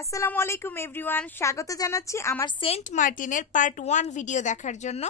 আসসালামু আলাইকুম এভরিওয়ান, স্বাগত জানাচ্ছি আমার সেন্ট মার্টিনের পার্ট 1 ভিডিও দেখার জন্য।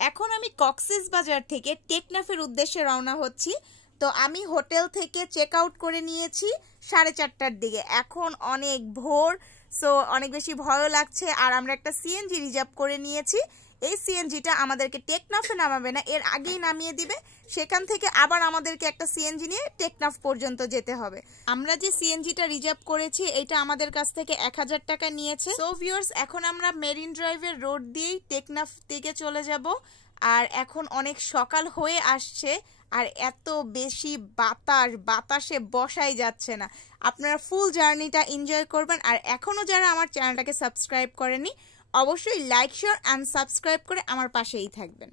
এখন আমি কক্সবাজার থেকে টেকনাফের উদ্দেশ্যে রওনা হচ্ছি। তো আমি হোটেল থেকে চেক আউট করে নিয়েছি 4:30টার দিকে। এখন অনেক ভোর, সো অনেক বেশি ভয়ও লাগছে। আর আমরা একটা সিএনজি রিজার্ভ করে নিয়েছি। এই সিএনজিটা আমাদেরকে টেকনাফে নামাবে না, এর আগেই নামিয়ে দিবে। সেখান থেকে আবার আমাদেরকে একটা সিএনজি নিয়ে টেকনাফ পর্যন্ত যেতে হবে। আমরা যে সিএনজিটা রিজার্ভ করেছি এটা আমাদের কাছ থেকে 1000 টাকা নিয়েছে। সো ভিউয়ার্স, এখন আমরা মেরিন ড্রাইভের রোড দিয়েই টেকনাফ দিকে চলে যাব। আর এখন অনেক সকাল হয়ে আসছে আর এত বেশি বাতাসে বসাই যাচ্ছে না। আপনারা ফুল জার্নিটা এনজয় করবেন। আর এখনও যারা আমার চ্যানেলটাকে সাবস্ক্রাইব করেনি, অবশ্যই লাইক, শেয়ার অ্যান্ড সাবস্ক্রাইব করে আমার পাশেই থাকবেন।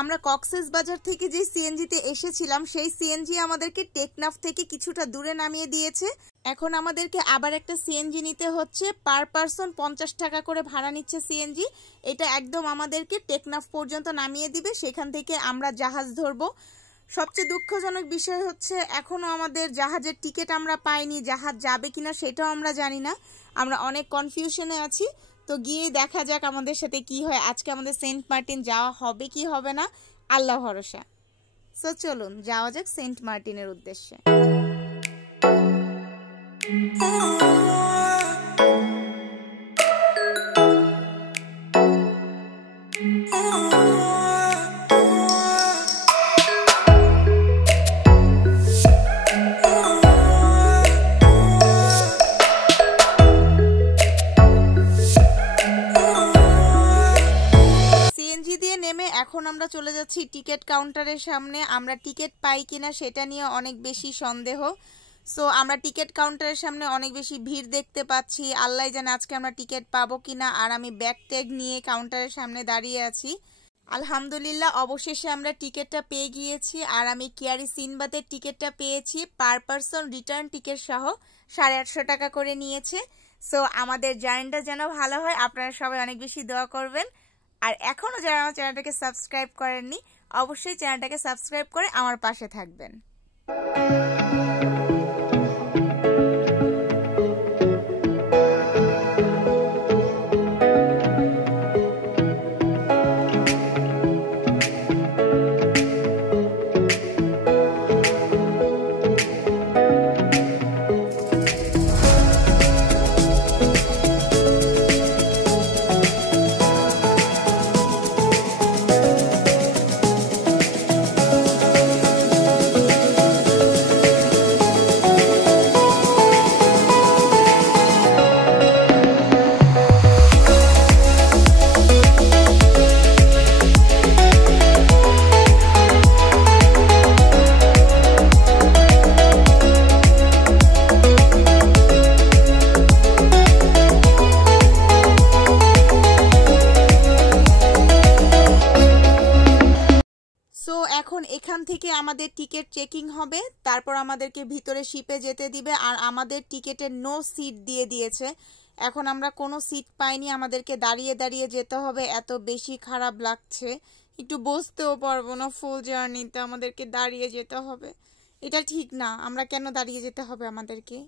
আমরা কক্সবাজার থেকে যে সিএনজিতে এসেছিলাম সেই সিএনজি আমাদেরকে টেকনাফ থেকে কিছুটা দূরে নামিয়ে দিয়েছে। এখন আমাদেরকে আবার একটা সিএনজি নিতে হচ্ছে। পার পারসন 50 টাকা করে ভাড়া নিচ্ছে সিএনজি। এটা একদম আমাদেরকে টেকনাফ পর্যন্ত নামিয়ে দিবে। সেখান থেকে আমরা জাহাজ ধরবো। সবচেয়ে দুঃখজনক বিষয় হচ্ছে এখনও আমাদের জাহাজের টিকিট আমরা পাইনি। জাহাজ যাবে কিনা সেটাও আমরা জানি না। আমরা অনেক কনফিউশনে আছি। তো গিয়ে দেখা যাক আমাদের সাথে কি হয়। আজকে আমাদের সেন্ট মার্টিন যাওয়া হবে কি হবে না, আল্লাহ ভরসা। সো চলুন যাওয়া যাক সেন্ট মার্টিনের উদ্দেশ্যে। এখন আমরা চলে যাচ্ছি টিকিট কাউন্টারের সামনে। আমরা টিকিট পাই কিনা সেটা নিয়ে অনেক বেশি সন্দেহ। সো আমরা টিকিট কাউন্টারের সামনে অনেক বেশি ভিড় দেখতে পাচ্ছি। আল্লাহ জানে আজকে আমরা টিকিট পাবো কিনা। আর আমি ব্যাগ ট্যাগ নিয়ে কাউন্টারের সামনে দাঁড়িয়ে আছি। আলহামদুলিল্লাহ অবশেষে আমরা টিকিটটা পেয়ে গিয়েছি। আর আমি কেয়ারি সিনবাদের টিকিটটা পেয়েছি। পার পারসন রিটার্ন টিকিট সহ 850 টাকা করে নিয়েছে। সো আমাদের জার্নিটা যেন ভালো হয়, আপনারা সবাই অনেক বেশি দোয়া করবেন। আর এখনও যারা আমার চ্যানেলটাকে সাবস্ক্রাইব করেননি, অবশ্যই চ্যানেলটাকে সাবস্ক্রাইব করে আমার পাশে থাকবেন। এখন এখান থেকে আমাদের টিকিট চেকিং হবে, তারপর আমাদেরকে ভিতরে শিপে যেতে দিবে। আর আমাদের টিকিটে নো সিট দিয়ে দিয়েছে। এখন আমরা কোনো সিট পাইনি, আমাদেরকে দাঁড়িয়ে দাঁড়িয়ে যেতে হবে। এত বেশি খারাপ লাগছে, একটু বসতেও পারবো না। ফুল জার্নিতে আমাদেরকে দাঁড়িয়ে যেতে হবে। এটা ঠিক না, আমরা কেন দাঁড়িয়ে যেতে হবে আমাদেরকে?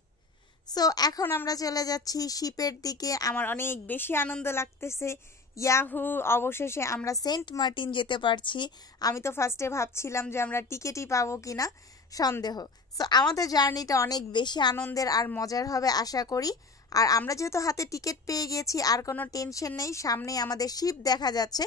সো এখন আমরা চলে যাচ্ছি শিপের দিকে। আমার অনেক বেশি আনন্দ লাগতেছে। ইয়াহু, অবশেষে আমরা সেন্ট মার্টিন যেতে পারছি। আমি তো ফার্স্টে ভাবছিলাম যে আমরা টিকিটই পাবো কিনা, সন্দেহ। সো আমাদের জার্নিটা অনেক বেশি আনন্দের আর মজার হবে আশা করি। আর আমরা যেহেতু হাতে টিকিট পেয়ে গেছি, আর কোনো টেনশন নেই, সামনেই আমাদের শিপ দেখা যাচ্ছে।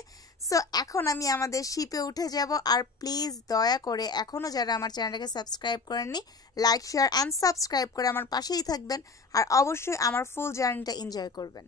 সো এখন আমি আমাদের শিপে উঠে যাব। আর প্লিজ দয়া করে এখনও যারা আমার চ্যানেলটাকে সাবস্ক্রাইব করেননি, লাইক, শেয়ার অ্যান্ড সাবস্ক্রাইব করে আমার পাশেই থাকবেন। আর অবশ্যই আমার ফুল জার্নিটা এনজয় করবেন।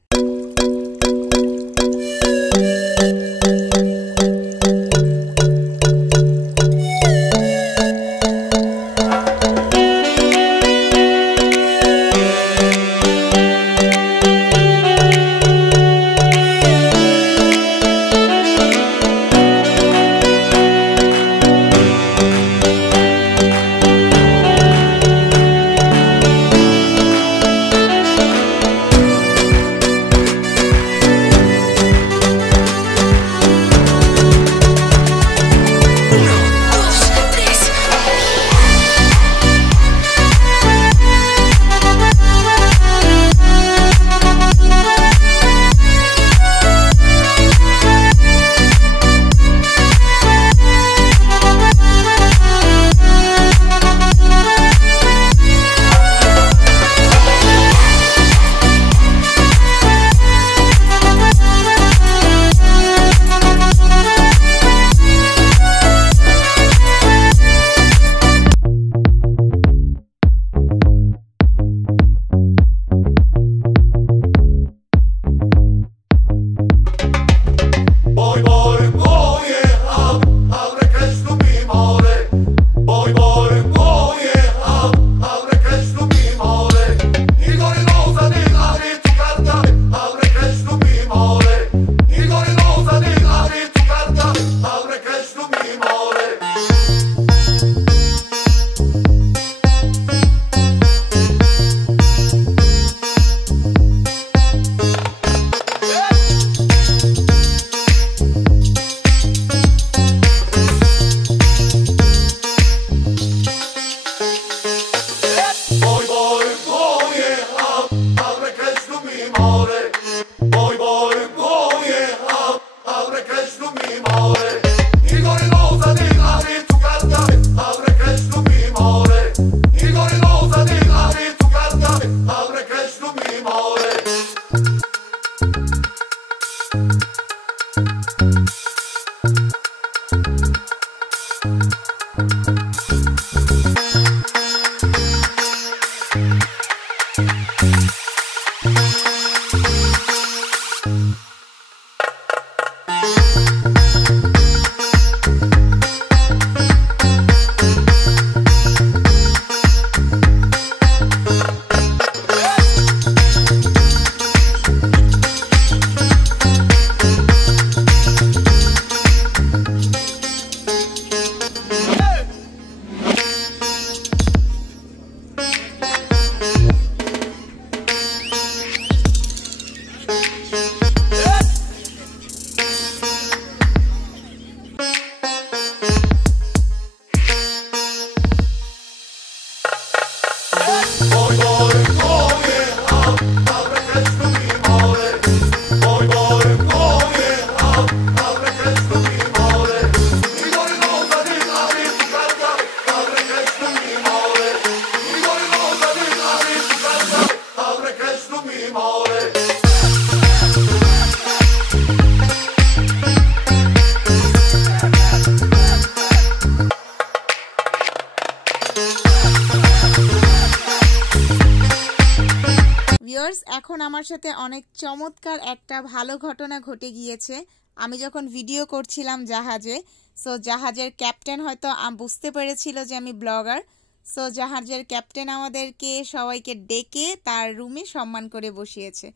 এখন আমার সাথে অনেক চমৎকার একটা ভালো ঘটনা ঘটে গিয়েছে। আমি যখন ভিডিও করছিলাম জাহাজে, সো জাহাজের ক্যাপ্টেন হয়তো বুঝতে পেরেছিল যে আমি ব্লগার। সো জাহাজের ক্যাপ্টেন আমাদেরকে সবাইকে ডেকে তার রুমে সম্মান করে বসিয়েছে।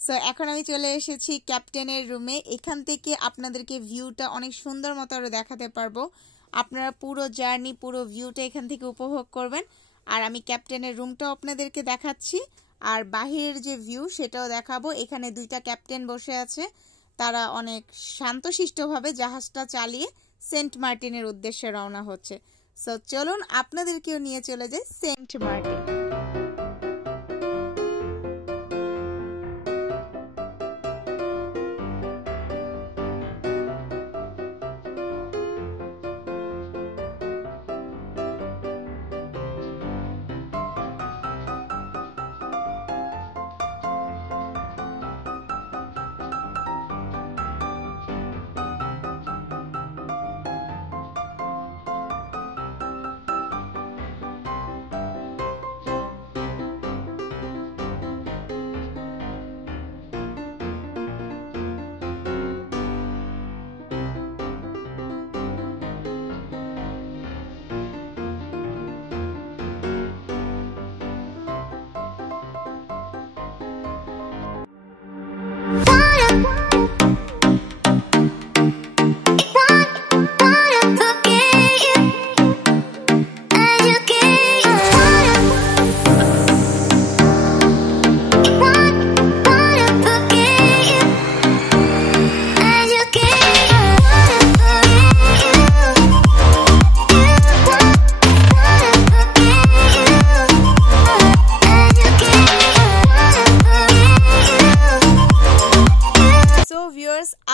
সো এখন আমি চলে এসেছি ক্যাপ্টেনের রুমে। এখান থেকে আপনাদেরকে ভিউটা অনেক সুন্দর মতো আরও দেখাতে পারবো। আপনারা পুরো জার্নি, পুরো ভিউটা এখান থেকে উপভোগ করবেন। আর আমি ক্যাপ্টেনের রুমটাও আপনাদেরকে দেখাচ্ছি, আর বাহিরের যে ভিউ সেটাও দেখাবো। এখানে দুইটা ক্যাপ্টেন বসে আছে, তারা অনেক শান্তশিষ্টভাবে জাহাজটা চালিয়ে সেন্ট মার্টিনের উদ্দেশ্যে রওনা হচ্ছে। সো চলুন আপনাদেরকেও নিয়ে চলে যাই সেন্ট মার্টিন।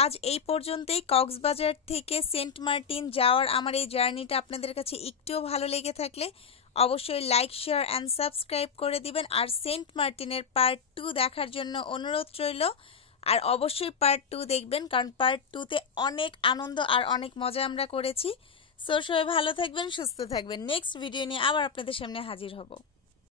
আজ এই পর্যন্তই। কক্সবাজার থেকে সেন্ট মার্টিন যাওয়ার আমার এই জার্নিটা আপনাদের কাছে একটুও ভালো লেগে থাকলে অবশ্যই লাইক, শেয়ার অ্যান্ড সাবস্ক্রাইব করে দিবেন। আর সেন্ট মার্টিনের পার্ট 2 দেখার জন্য অনুরোধ রইল। আর অবশ্যই পার্ট 2 দেখবেন, কারণ পার্ট 2তে অনেক আনন্দ আর অনেক মজা আমরা করেছি। সো সবাই ভালো থাকবেন, সুস্থ থাকবেন। নেক্সট ভিডিও নিয়ে আবার আপনাদের সামনে হাজির হব।